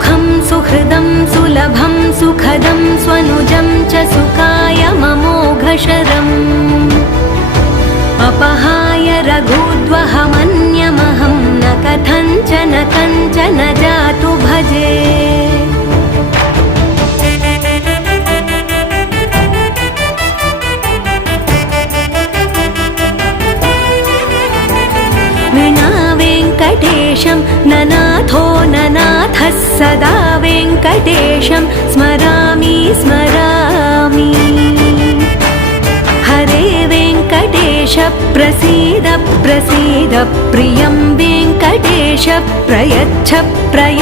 सुखं सुहृदं सुलभं सुखदं स्वनुजं च सुखाय ममोघशरम् अपहाय रघुद्वहमन्यमहं न कथञ्चन कञ्चन जातु भजे। वेङ्कटेशं ननाथो ननाथः सदा वेङ्कटेशं स्मरामि स्मरामि। हरे वेङ्कटेश प्रसीद प्रसीद प्रियं वेङ्कटेश प्रयच्छ प्रयच्छ।